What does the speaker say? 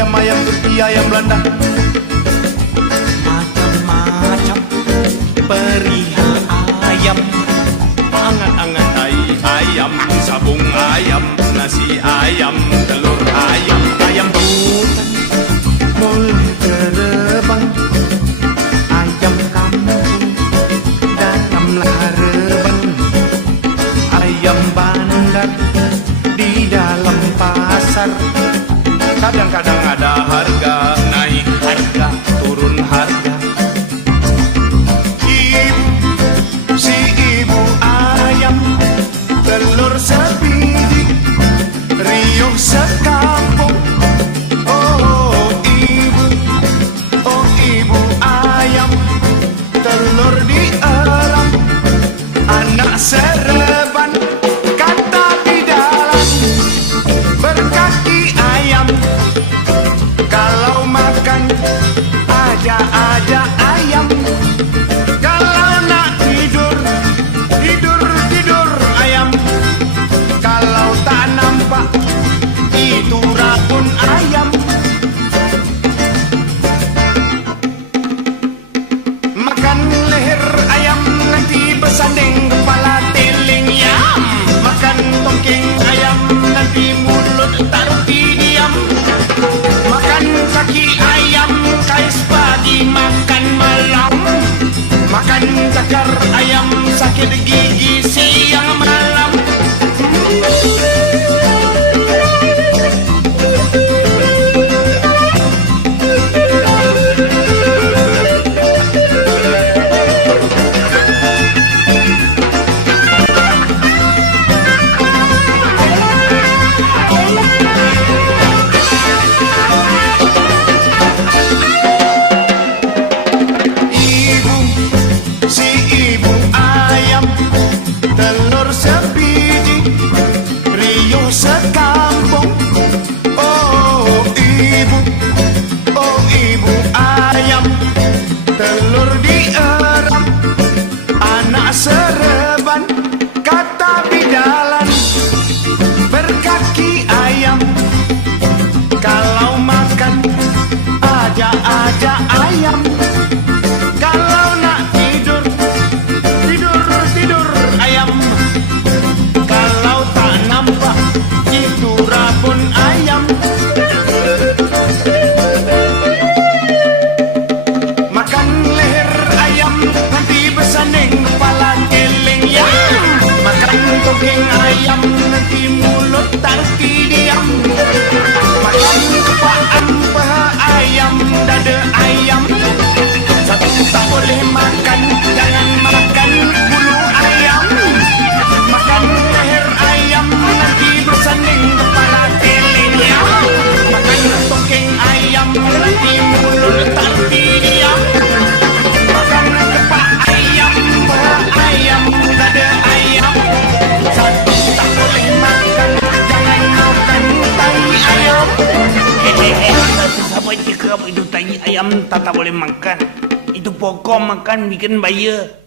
ayam Turki, ayam Belanda. Macam-macam perihal ayam. Angan-angan ayam, sabung ayam, nasi ayam, telur ayam, ayam hutan boleh terbang, ayam kampung dalamlah reban, ayam bandar di dalam pasar. Kadang-kadang ada harga naik, harga turun harga. Si ibu ayam, telur sebiji, riuh sekampung. Oh ibu ayam, telur dielam, anak sereban, kata di dalam, berkaki ayam. Kalau makan aja ayam, kalau nak tidur ayam, kalau tak nampak itu rabun ayam. Makan leher ayam nanti bersanding kepala teling yam. Makan tongking ayam nanti mulut taruh di diam. Makan kaki ayam kais pagi makan malam. Makan cakar ayam sakit gigi siang malam. Si ibu ayam, telur sebiji, riuh sekampung. Oh ibu ayam, telur dieram, anak sereban, kata bidalan, berkaki ayam. Kalau makan aja ayam, kalau nak tidur ayam, kalau tak nampak itu rabun ayam. Makan leher ayam nanti bersanding kepala geleng ya. Makan tongking ayam nanti mulut tarki diam. Makan kepaan paha ayam, dada ayam, satu tak boleh makan, jangan makan bulu ayam. Makan leher ayam nanti bersanding kepala geleng ya. Makan tongking ayam nanti mulut tarki diam. Makan kepak ayam, paha ayam, dada ayam, satu tak boleh makan, jangan makan tai ayam. Siapa cakap itu tai ayam tak boleh makan? Itu pokok makan bikin bahaya.